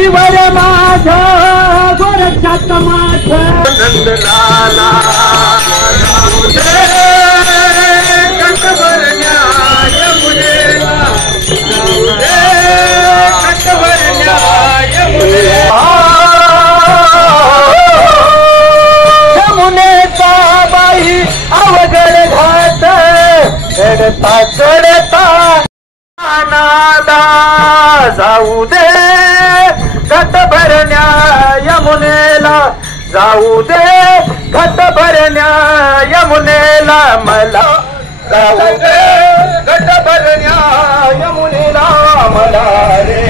नदीवर माझ गोरक्षात माझ नंदलाला जाऊ दे कटभरण्या यमुनेला जाऊ दे कटभरण्या यमुनेला यमुनेचा बाई अवघड घाट चढता चढता नादा जाऊ दे घट भरण्या यमुनेला जाऊ दे घट भरण्या यमुनेला मला जाऊ दे घट भरण्या यमुनेला मला रे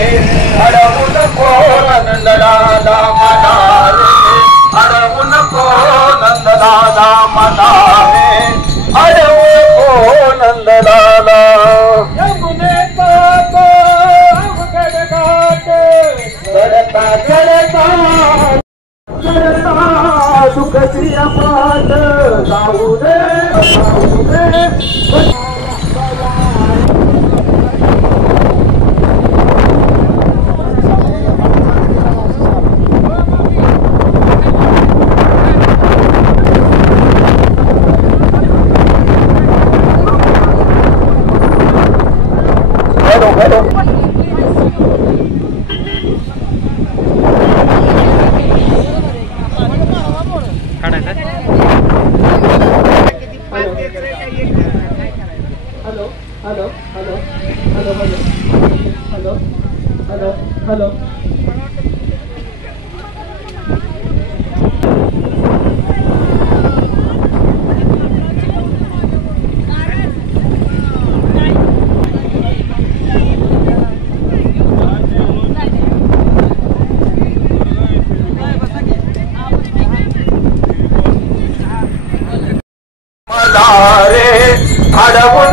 अडवू नको नंदलाला मला रे अडवू नको नंदलाला मला रे अडवू नको नंदलाला सुखसी अपाट जाऊ दे हेलो मला रे अडवू